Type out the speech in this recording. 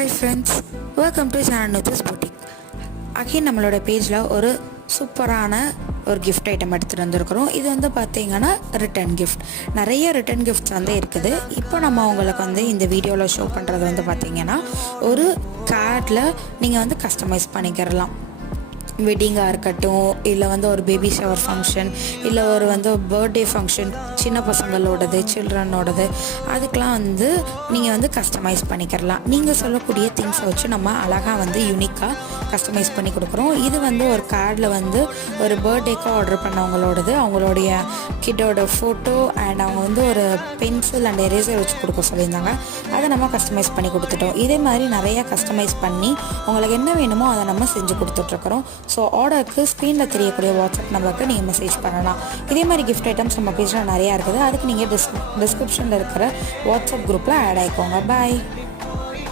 Hi friends, welcome to Channel Nuthus Boutique. Again நம்மளோட பேஜில் ஒரு சூப்பரான ஒரு gift ஐட்டம் எடுத்துகிட்டு வந்திருக்கிறோம். இது வந்து பார்த்தீங்கன்னா ரிட்டன் கிஃப்ட். நிறைய ரிட்டன் கிஃப்ட்ஸ் வந்து இருக்குது. இப்போ நம்ம உங்களுக்கு வந்து இந்த வீடியோவில் ஷோ பண்ணுறது வந்து பார்த்தீங்கன்னா ஒரு கார்டில் நீங்கள் வந்து கஸ்டமைஸ் பண்ணிக்கிறலாம். வெட்டிங்காக இருக்கட்டும், இல்லை வந்து ஒரு பேபி ஷவர் ஃபங்க்ஷன், இல்லை ஒரு வந்து பர்த்டே ஃபங்க்ஷன், சின்ன பசங்களோடது, சில்ட்ரனோடது, அதுக்கெலாம் வந்து நீங்கள் வந்து கஸ்டமைஸ் பண்ணிக்கிறலாம். நீங்கள் சொல்லக்கூடிய திங்ஸை வச்சு நம்ம அழகாக வந்து யூனிக்காக கஸ்டமைஸ் பண்ணி கொடுக்குறோம். இது வந்து ஒரு கார்டில் வந்து ஒரு பர்த்டேக்கு ஆர்டர் பண்ணவங்களோடது, அவங்களுடைய கிட்டோட ஃபோட்டோ அண்ட் அவங்க வந்து ஒரு பென்சில் அண்ட் எரேசர் வச்சு கொடுக்க சொல்லியிருந்தாங்க. அதை நம்ம கஸ்டமைஸ் பண்ணி கொடுத்துட்டோம். இதே மாதிரி நிறையா கஸ்டமைஸ் பண்ணி உங்களுக்கு என்ன வேணுமோ அதை நம்ம செஞ்சு கொடுத்துட்ருக்குறோம். ஸோ ஆர்டருக்கு ஸ்க்ரீனில் தெரியக்கூடிய வாட்ஸ்அப் நம்பருக்கு நீங்கள் மெசேஜ் பண்ணலாம். இதே மாதிரி கிஃப்ட் ஐட்டம்ஸ் நம்ம பேஜில் நிறையா இருக்குது. அதுக்கு நீங்கள் டிஸ்கிரிப்ஷனில் இருக்கிற வாட்ஸ்அப் குரூப்பில் ஆட் ஆகிக்கோங்க. பாய்.